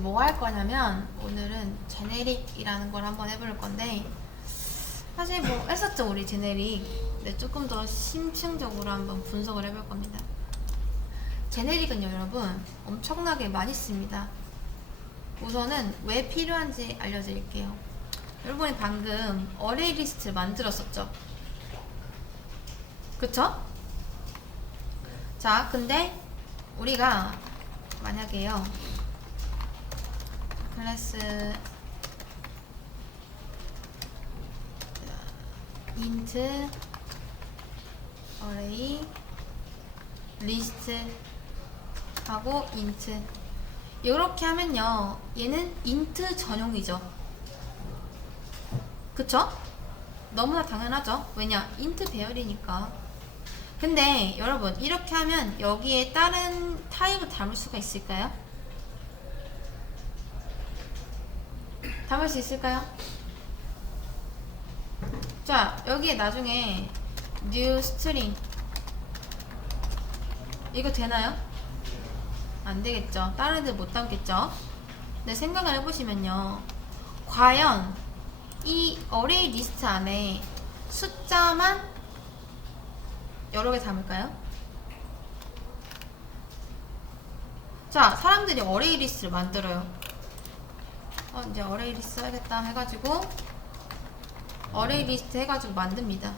뭐 할 거냐면 오늘은 제네릭이라는 걸 한번 해볼 건데 사실 뭐 했었죠 우리 제네릭. 근데 조금 더 심층적으로 한번 분석을 해볼 겁니다. 제네릭은요 여러분 엄청나게 많이 씁니다. 우선은 왜 필요한지 알려드릴게요. 여러분이 방금 어레이 리스트 만들었었죠? 그쵸? 자 근데 우리가 만약에요 클래스 int array list 하고 int 이렇게 하면요 얘는 int 전용이죠. 그쵸? 너무나 당연하죠. 왜냐? int 배열이니까. 근데 여러분 이렇게 하면 여기에 다른 타입을 담을 수가 있을까요? 담을 수 있을까요? 자 여기에 나중에 new string 이거 되나요? 안 되겠죠. 다른 애들 못 담겠죠. 근데 생각을 해보시면요 과연 이 어레이 리스트 안에 숫자만 여러 개 담을까요? 자 사람들이 어레이 리스트를 만들어요. 이제 어레이 리스트 해야겠다 해가지고 어레이 리스트 해가지고 만듭니다.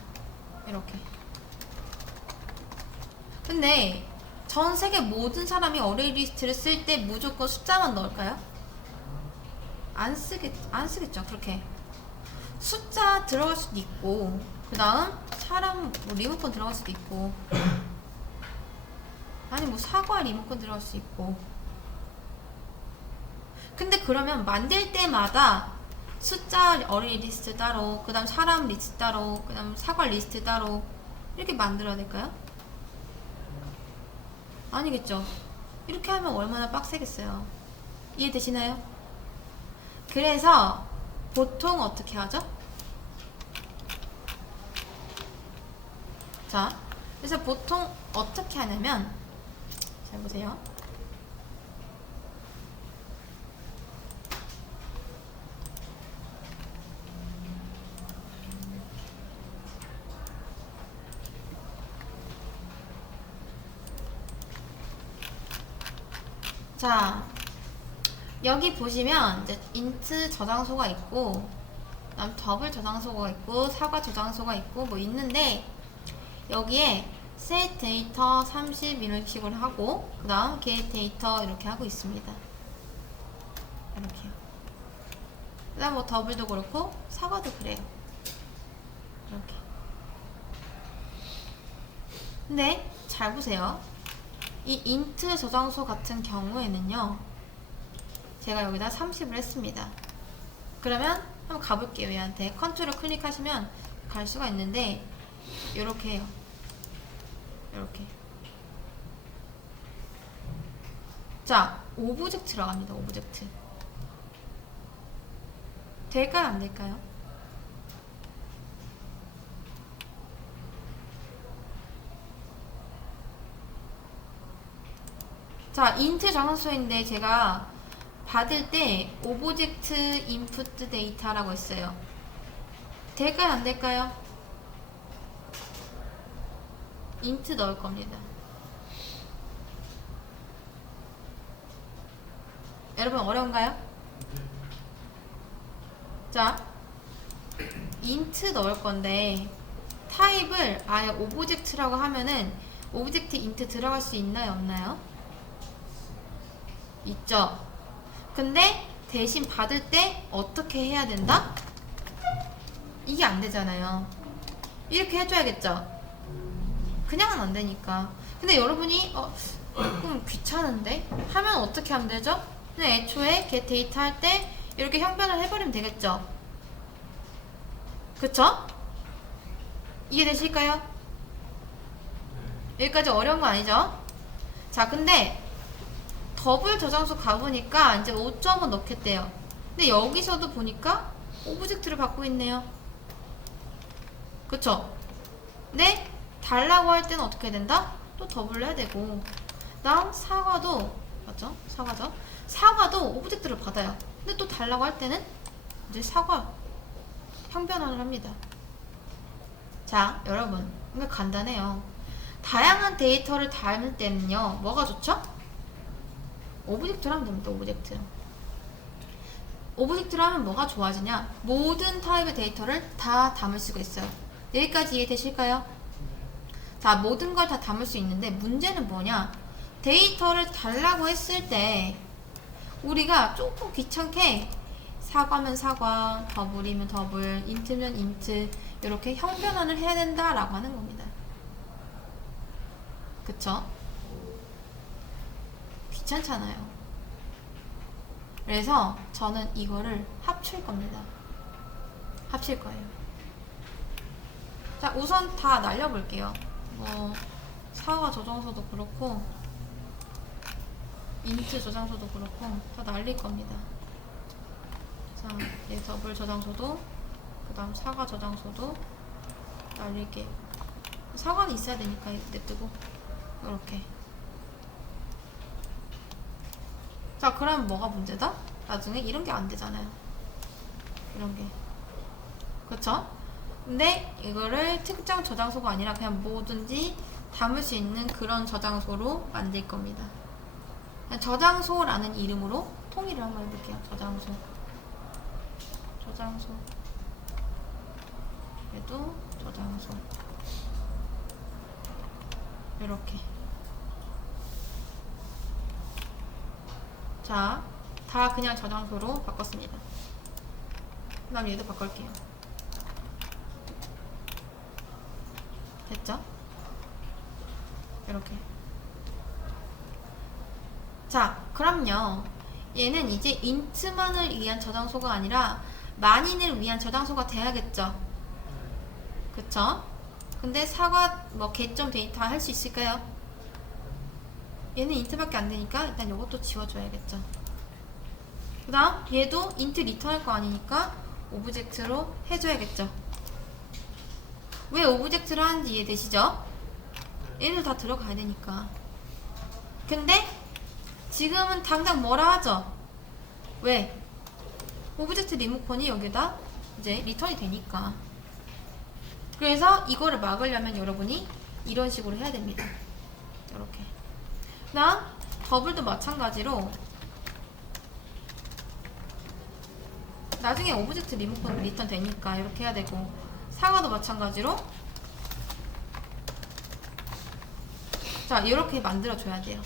이렇게. 근데 전 세계 모든 사람이 어레이 리스트를 쓸 때 무조건 숫자만 넣을까요? 안 쓰겠죠. 그렇게 숫자 들어갈 수도 있고 그 다음 사람 뭐 리모컨 들어갈 수도 있고 아니 뭐 사과 리모컨 들어갈 수 있고. 근데 그러면 만들 때마다 숫자 어레이 리스트 따로 그 다음 사람 리스트 따로 그 다음 사과 리스트 따로 이렇게 만들어야 될까요? 아니겠죠. 이렇게 하면 얼마나 빡세겠어요. 이해되시나요? 그래서 보통 어떻게 하죠? 자, 그래서 보통 어떻게 하냐면 잘 보세요. 자 여기 보시면 이제 int 저장소가 있고 그다음 더블 저장소가 있고 사과 저장소가 있고 뭐 있는데 여기에 set data 30 이런 식으로 하고 그 다음 get data 이렇게 하고 있습니다. 이렇게요. 그 다음 뭐 더블도 그렇고 사과도 그래요. 이렇게. 근데 잘 보세요. 이 int 저장소 같은 경우에는요 제가 여기다 30을 했습니다. 그러면 한번 가볼게요. 얘한테 컨트롤 클릭하시면 갈 수가 있는데 이렇게 해요. 이렇게. 자 오브젝트라고 합니다. 오브젝트 될까요? 안 될까요? 자 int 저장소인데 제가 받을 때 오브젝트 인풋 데이터라고 했어요. 될까요? 안 될까요? int 넣을 겁니다. 여러분 어려운가요? 자 int 넣을 건데 타입을 아예 오브젝트라고 하면은 오브젝트 int 들어갈 수 있나요? 없나요? 있죠. 근데 대신 받을 때 어떻게 해야 된다? 이게 안 되잖아요. 이렇게 해줘야겠죠. 그냥은 안 되니까. 근데 여러분이 조금 귀찮은데 하면 어떻게 하면 되죠? 그냥 애초에 get data 할 때 이렇게 형변을 해버리면 되겠죠. 그쵸? 이해되실까요? 여기까지 어려운 거 아니죠? 자 근데 더블 저장소 가보니까 이제 5점을 넣겠대요. 근데 여기서도 보니까 오브젝트를 받고 있네요. 그쵸? 근데 달라고 할 때는 어떻게 해야 된다? 또 더블 해야 되고. 다음 사과도 맞죠? 사과죠? 사과도 나도 오브젝트를 받아요. 근데 또 달라고 할 때는 이제 사과 형변환을 합니다. 자, 여러분, 이거 간단해요. 다양한 데이터를 담을 때는요, 뭐가 좋죠? 오브젝트를 하면 됩니다. 오브젝트를 하면 뭐가 좋아지냐? 모든 타입의 데이터를 다 담을 수가 있어요. 여기까지 이해되실까요? 자, 모든 걸 다 담을 수 있는데 문제는 뭐냐? 데이터를 달라고 했을 때 우리가 조금 귀찮게 사과면 사과, 더블이면 더블, 인트면 인트 이렇게 형변환을 해야 된다라고 하는 겁니다. 그쵸? 귀찮잖아요. 그래서 저는 이거를 합칠 겁니다. 합칠 거예요. 자, 우선 다 날려볼게요. 뭐 사과 저장소도 그렇고 인트 저장소도 그렇고 다 날릴 겁니다. 자, 얘 더블 저장소도 그 다음 사과 저장소도 날릴게요. 사과는 있어야 되니까 냅두고 이렇게. 자, 그럼 뭐가 문제다? 나중에 이런 게 안 되잖아요. 이런 게. 그쵸? 근데 이거를 특정 저장소가 아니라 그냥 뭐든지 담을 수 있는 그런 저장소로 만들 겁니다. 저장소라는 이름으로 통일을 한번 해볼게요. 저장소. 얘도 저장소. 이렇게. 자, 다 그냥 저장소로 바꿨습니다. 그 다음 얘도 바꿀게요. 됐죠? 이렇게. 자, 그럼요. 얘는 이제 인트만을 위한 저장소가 아니라 만인을 위한 저장소가 돼야겠죠. 그쵸? 근데 사과 뭐 개점 데이터 할 수 있을까요? 얘는 인트밖에 안 되니까 일단 요것도 지워줘야겠죠. 그 다음 얘도 인트 리턴할 거 아니니까 오브젝트로 해줘야겠죠. 왜 오브젝트를 하는지 이해되시죠? 얘들 다 들어가야 되니까. 근데 지금은 당장 뭐라 하죠? 왜? 오브젝트 리모컨이 여기다 이제 리턴이 되니까. 그래서 이거를 막으려면 여러분이 이런 식으로 해야 됩니다. 이렇게. 그 다음 더블도 마찬가지로 나중에 오브젝트 리모컨 리턴 되니까 이렇게 해야 되고, 사과도 마찬가지로 자, 이렇게 만들어줘야 돼요.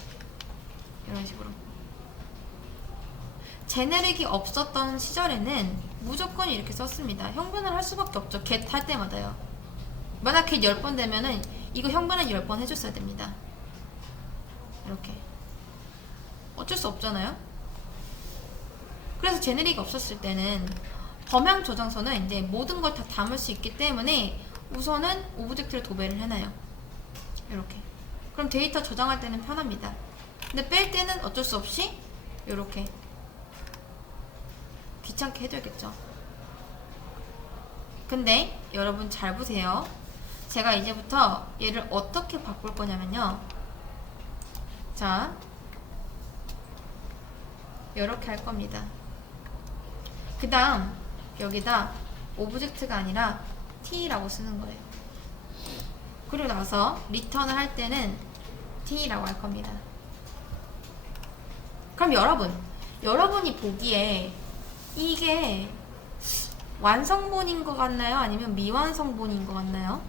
이런 식으로. 제네릭이 없었던 시절에는 무조건 이렇게 썼습니다. 형변을 할 수밖에 없죠. get 할 때마다요. 만약 get 10번 되면은 이거 형변을 10번 해줬어야 됩니다. 이렇게. 어쩔 수 없잖아요. 그래서 제네릭이 없었을 때는 범양 저장소는 이제 모든 걸 다 담을 수 있기 때문에 우선은 오브젝트를 도배를 해놔요. 이렇게. 그럼 데이터 저장할 때는 편합니다. 근데 뺄 때는 어쩔 수 없이 이렇게 귀찮게 해줘야겠죠. 근데 여러분 잘 보세요. 제가 이제부터 얘를 어떻게 바꿀 거냐면요. 자, 이렇게 할 겁니다. 그 다음 여기다 오브젝트가 아니라 t라고 쓰는 거예요. 그리고 나서 리턴을 할 때는 t라고 할 겁니다. 그럼 여러분이 보기에 이게 완성본인 것 같나요? 아니면 미완성본인 것 같나요?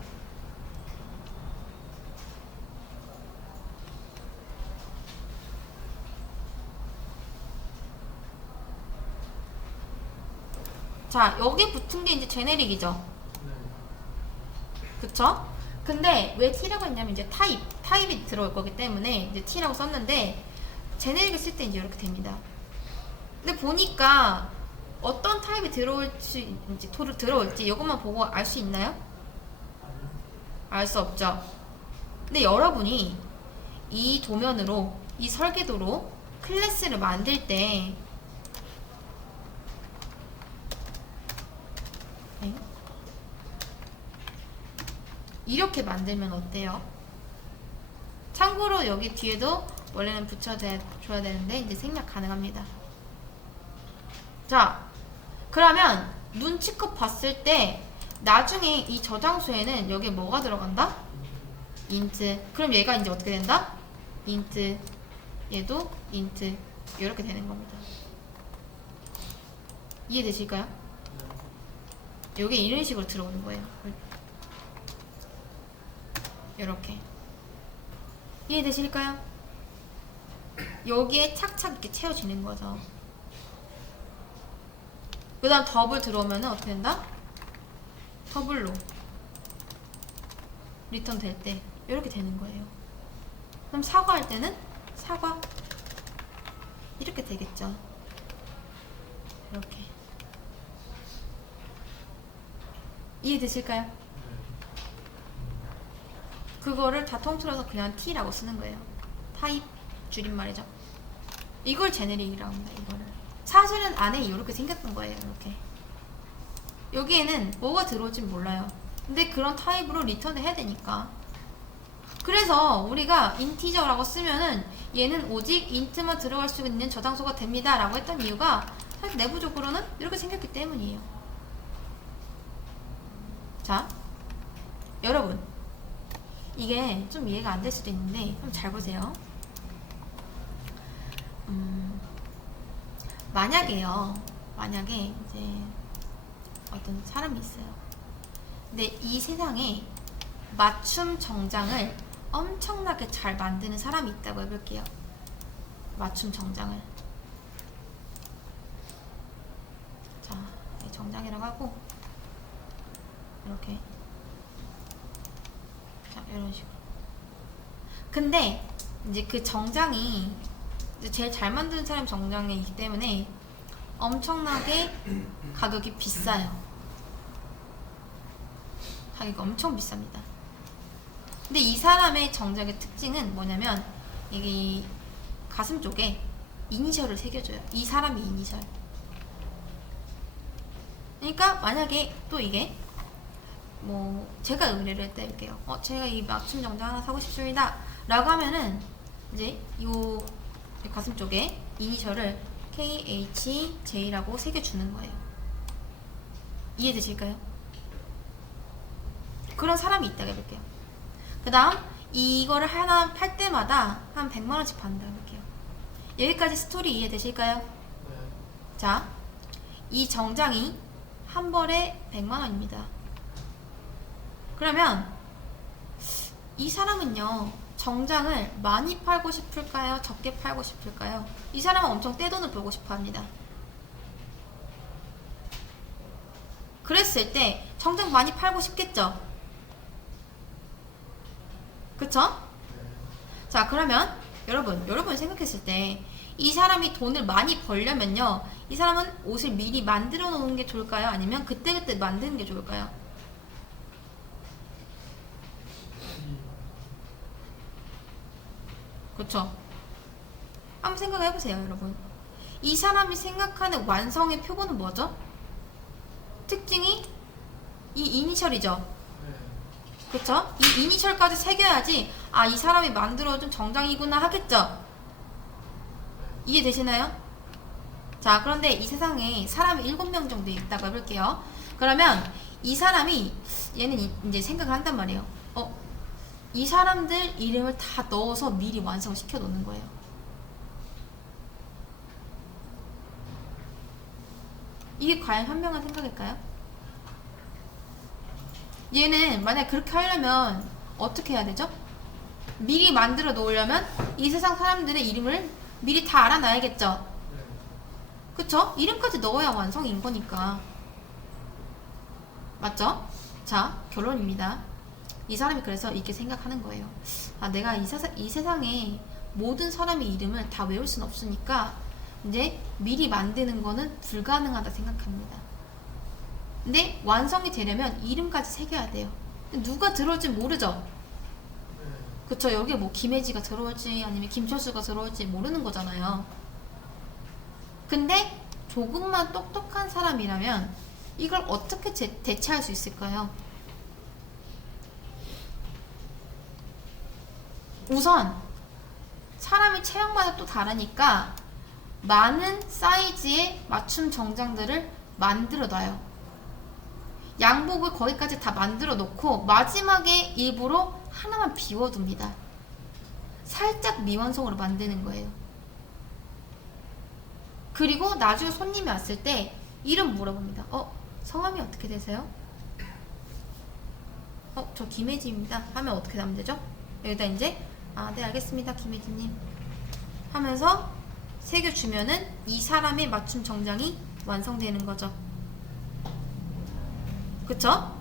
자, 여기 붙은 게 이제 제네릭이죠. 그쵸? 근데 왜 t라고 했냐면 이제 타입이 들어올 거기 때문에 이제 t라고 썼는데, 제네릭을 쓸 때 이제 이렇게 됩니다. 근데 보니까 어떤 타입이 들어올지 이것만 보고 알 수 있나요? 알 수 없죠. 근데 여러분이 이 도면으로, 이 설계도로 클래스를 만들 때 이렇게 만들면 어때요? 참고로 여기 뒤에도 원래는 붙여줘야 되는데 이제 생략 가능합니다. 자, 그러면 눈치껏 봤을 때 나중에 이 저장소에는 여기에 뭐가 들어간다? int. 그럼 얘가 이제 어떻게 된다? int. 얘도 int. 이렇게 되는 겁니다. 이해되실까요? 여기 이런 식으로 들어오는 거예요. 이렇게. 이해되실까요? 여기에 착착 이렇게 채워지는 거죠. 그 다음 더블 들어오면 어떻게 된다? 더블로 리턴 될 때 이렇게 되는 거예요. 그럼 사과할 때는 사과 이렇게 되겠죠. 이렇게. 이해되실까요? 그거를 다 통틀어서 그냥 T라고 쓰는 거예요. 타입 줄임말이죠. 이걸 제네릭이라고 합니다. 이거를. 사실은 안에 이렇게 생겼던 거예요. 이렇게. 여기에는 뭐가 들어올진 몰라요. 근데 그런 타입으로 리턴을 해야 되니까. 그래서 우리가 인티저라고 쓰면은 얘는 오직 인트만 들어갈 수 있는 저장소가 됩니다 라고 했던 이유가 사실 내부적으로는 이렇게 생겼기 때문이에요. 자, 여러분, 이게 좀 이해가 안 될 수도 있는데 한번 잘 보세요. 만약에 이제 어떤 사람이 있어요. 근데 이 세상에 맞춤 정장을 엄청나게 잘 만드는 사람이 있다고 해볼게요. 맞춤 정장을. 자, 정장이라고 하고 이렇게. 자, 이런 식으로. 근데 이제 그 정장이 이제 제일 잘 만드는 사람 정장이기 때문에 엄청나게 가격이 비싸요. 가격이 엄청 비쌉니다. 근데 이 사람의 정장의 특징은 뭐냐면 이게 가슴 쪽에 이니셜을 새겨줘요. 이 사람의 이니셜. 그러니까 만약에 또 이게 뭐 제가 의뢰를 했다 할게요. 제가 이 맞춤 정장 하나 사고 싶습니다 라고 하면은 이제 요 가슴 쪽에 이니셜을 KHJ라고 새겨주는 거예요. 이해되실까요? 그런 사람이 있다고 해볼게요. 그 다음 이거를 하나 팔 때마다 한 100만원씩 받는다고 해볼게요. 여기까지 스토리 이해되실까요? 네. 자, 이 정장이 한 벌에 100만원입니다. 그러면 이 사람은요, 정장을 많이 팔고 싶을까요? 적게 팔고 싶을까요? 이 사람은 엄청 떼돈을 벌고 싶어 합니다. 그랬을 때 정장 많이 팔고 싶겠죠? 그쵸? 자, 그러면 여러분 생각했을 때 이 사람이 돈을 많이 벌려면요, 이 사람은 옷을 미리 만들어 놓는 게 좋을까요? 아니면 그때그때 만드는 게 좋을까요? 그쵸? 한번 생각해보세요, 여러분. 이 사람이 생각하는 완성의 표본은 뭐죠? 특징이 이 이니셜이죠. 그쵸? 이 이니셜까지 새겨야지 아, 이 사람이 만들어준 정장이구나 하겠죠? 이해되시나요? 자, 그런데 이 세상에 사람이 7명 정도 있다고 해볼게요. 그러면 이 사람이 얘는 이제 생각을 한단 말이에요. 이 사람들 이름을 다 넣어서 미리 완성시켜 놓는 거예요. 이게 과연 현명한 생각일까요? 얘는 만약 그렇게 하려면 어떻게 해야 되죠? 미리 만들어 놓으려면 이 세상 사람들의 이름을 미리 다 알아놔야겠죠? 그쵸? 이름까지 넣어야 완성인 거니까. 맞죠? 자, 결론입니다. 이 사람이 그래서 이렇게 생각하는 거예요. 아, 내가 이 세상에 모든 사람의 이름을 다 외울 순 없으니까 이제 미리 만드는 거는 불가능하다 생각합니다. 근데 완성이 되려면 이름까지 새겨야 돼요. 누가 들어올지 모르죠? 그쵸? 여기에 뭐 김혜지가 들어올지 아니면 김철수가 들어올지 모르는 거잖아요. 근데 조금만 똑똑한 사람이라면 이걸 어떻게 대체할 수 있을까요? 우선 사람이 체형마다 또 다르니까 많은 사이즈의 맞춤 정장들을 만들어 놔요. 양복을 거기까지 다 만들어 놓고 마지막에 일부러 하나만 비워둡니다. 살짝 미완성으로 만드는 거예요. 그리고 나중에 손님이 왔을 때 이름 물어봅니다. 성함이 어떻게 되세요? 저 김혜지입니다 하면 어떻게 하면 되죠? 여기다 이제 네 알겠습니다 김혜지님 하면서 새겨주면은 이 사람의 맞춤 정장이 완성되는 거죠. 그쵸?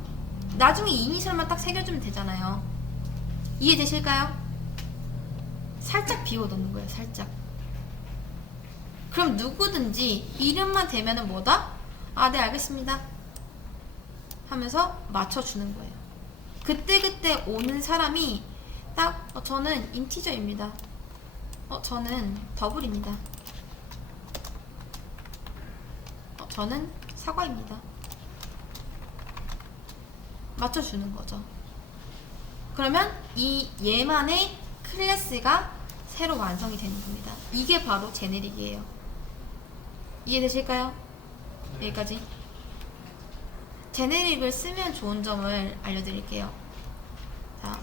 나중에 이니셜만 딱 새겨주면 되잖아요. 이해되실까요? 살짝 비워놓는 거예요. 살짝. 그럼 누구든지 이름만 대면은 뭐다? 네 알겠습니다 하면서 맞춰주는 거예요. 그때그때 오는 사람이 딱 저는 인티저입니다. 저는 더블입니다. 저는 사과입니다. 맞춰주는 거죠. 그러면 이 얘만의 클래스가 새로 완성이 되는 겁니다. 이게 바로 제네릭이에요. 이해되실까요? 여기까지. 제네릭을 쓰면 좋은 점을 알려드릴게요. 자,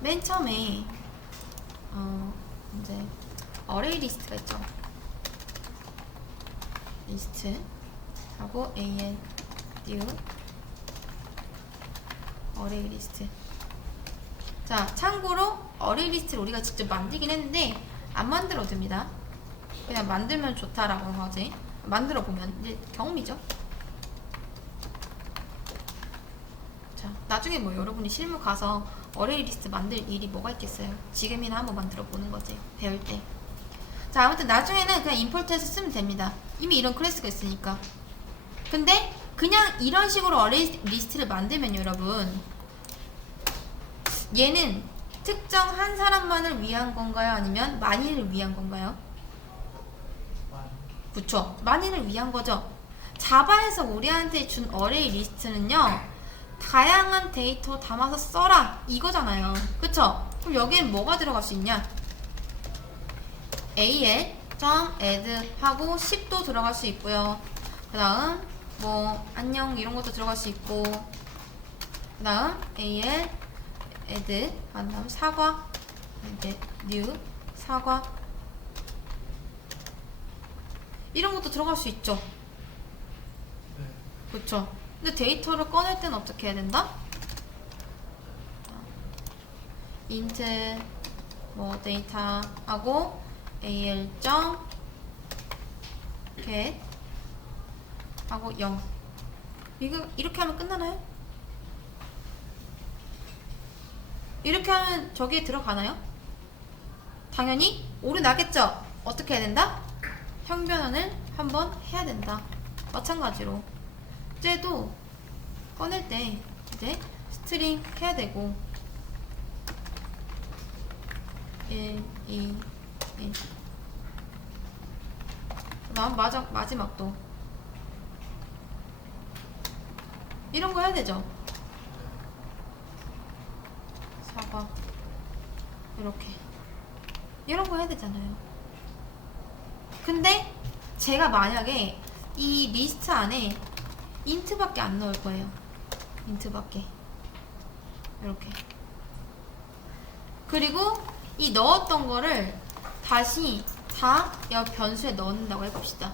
맨 처음에 이제 어레이 리스트가 있죠. 리스트 하고 AL new 어레이 리스트. 자, 참고로 어레이 리스트를 우리가 직접 만들긴 했는데 안 만들어도 됩니다. 그냥 만들면 좋다라고 하지. 만들어 보면 이제 경험이죠. 자, 나중에 뭐 여러분이 실무 가서 어레이 리스트 만들 일이 뭐가 있겠어요. 지금이나 한번 만들어 보는 거지, 배울 때. 자, 아무튼 나중에는 그냥 임포트해서 쓰면 됩니다. 이미 이런 클래스가 있으니까. 근데 그냥 이런 식으로 어레이 리스트를 만들면 여러분, 얘는 특정 한 사람만을 위한 건가요? 아니면 만인을 위한 건가요? 그쵸, 만인을 위한 거죠. 자바에서 우리한테 준 어레이 리스트는요, 다양한 데이터 담아서 써라 이거잖아요. 그쵸? 그럼 여기엔 뭐가 들어갈 수 있냐? al.add 하고 10도 들어갈 수 있고요. 그 다음 뭐 안녕 이런 것도 들어갈 수 있고, 그 다음 al add 한 다음 사과, 이제 new 사과 이런 것도 들어갈 수 있죠. 그쵸? 근데 데이터를 꺼낼 때는 어떻게 해야 된다? int 뭐 데이터 하고 al.get 하고 0. 이거 이렇게 하면 끝나나요? 이렇게 하면 저기에 들어가나요? 당연히 오류 나겠죠? 어떻게 해야 된다? 형변환을 한번 해야 된다. 마찬가지로 쟤도 꺼낼 때 이제 스트링 해야 되고 1, 2, 1. 그다음 마지막도 이런 거 해야 되죠. 사과 이렇게 이런 거 해야 되잖아요. 근데 제가 만약에 이 리스트 안에 인트밖에 안 넣을 거예요. 인트밖에 이렇게. 그리고 이 넣었던 거를 다시 다 여기 변수에 넣는다고 해봅시다.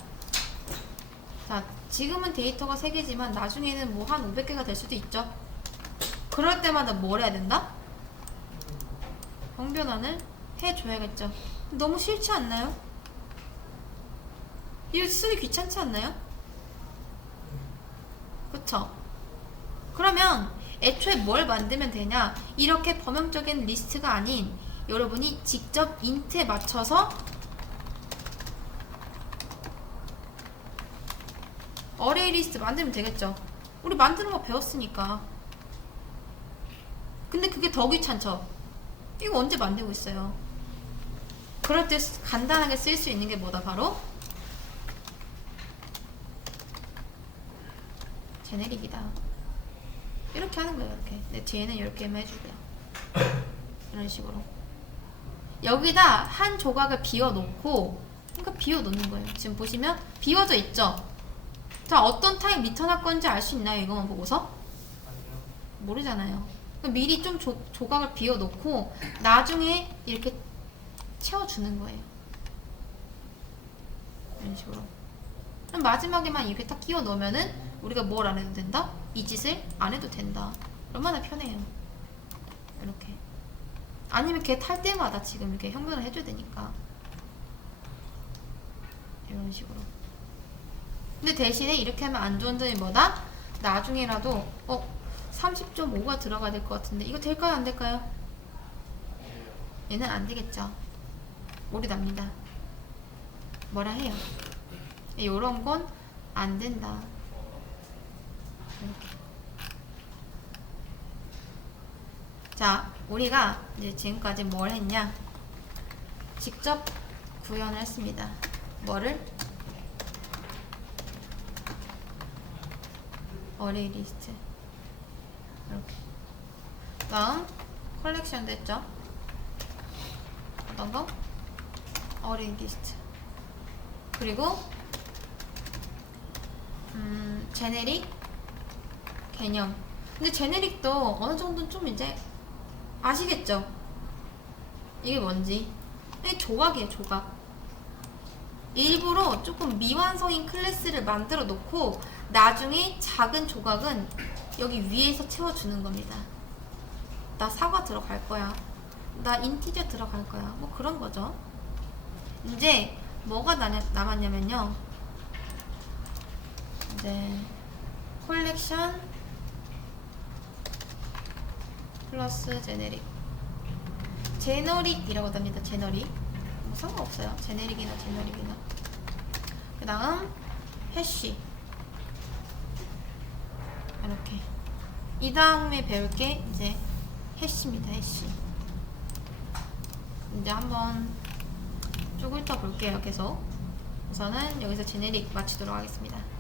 자, 지금은 데이터가 3개지만 나중에는 뭐 한 500개가 될 수도 있죠. 그럴 때마다 뭘 해야 된다? 형변환을 해줘야겠죠. 너무 싫지 않나요? 이거 쓰기 귀찮지 않나요? 그쵸? 그러면 애초에 뭘 만들면 되냐? 이렇게 범용적인 리스트가 아닌 여러분이 직접 인트에 맞춰서 어레이 리스트 만들면 되겠죠. 우리 만드는 거 배웠으니까. 근데 그게 더 귀찮죠? 이거 언제 만들고 있어요? 그럴 때 간단하게 쓸 수 있는 게 뭐다? 바로 제네릭이다. 이렇게 하는 거예요. 이렇게. 근데 뒤에는 이렇게만 해줄게요. 이런 식으로. 여기다 한 조각을 비워놓고 그러니까 비워 놓는 거예요. 지금 보시면 비워져 있죠? 자, 어떤 타입 리턴할 건지 알 수 있나요? 이거만 보고서? 모르잖아요. 그럼 미리 좀 조각을 비워 놓고 나중에 이렇게 채워주는 거예요. 이런 식으로. 그럼 마지막에만 이렇게 딱 끼워 넣으면은 우리가 뭘 안 해도 된다? 이 짓을 안 해도 된다. 얼마나 편해요. 이렇게. 아니면 걔 탈 때마다 지금 이렇게 형변을 해줘야 되니까. 이런 식으로. 근데 대신에 이렇게 하면 안 좋은 점이 뭐다? 나중에라도 30.5가 들어가야 될 것 같은데 이거 될까요? 안 될까요? 얘는 안 되겠죠. 오리 납니다. 뭐라 해요? 요런 건 안 된다. 이렇게. 자, 우리가 이제 지금까지 뭘 했냐? 직접 구현을 했습니다. 뭐를? 어레이 리스트. 이렇게. 다음 컬렉션도 했죠? 어떤 거? 어레이 리스트. 그리고 제네릭 개념. 근데 제네릭도 어느 정도는 좀 이제 아시겠죠? 이게 뭔지. 이게 조각이에요, 조각. 일부러 조금 미완성인 클래스를 만들어 놓고 나중에 작은 조각은 여기 위에서 채워주는 겁니다. 나 사과 들어갈 거야. 나 인티저 들어갈 거야. 뭐 그런 거죠. 이제 뭐가 남았냐면요. 이제 콜렉션 플러스 제네릭. 제너릭이라고 합니다. 제너릭. 뭐 상관없어요. 제네릭이나 제너릭이나. 그 다음 해쉬. 이렇게. 이 다음에 배울 게 이제 해쉬입니다. 해쉬. 이제 한번 쭉 훑어볼게요. 계속. 우선은 여기서 제네릭 마치도록 하겠습니다.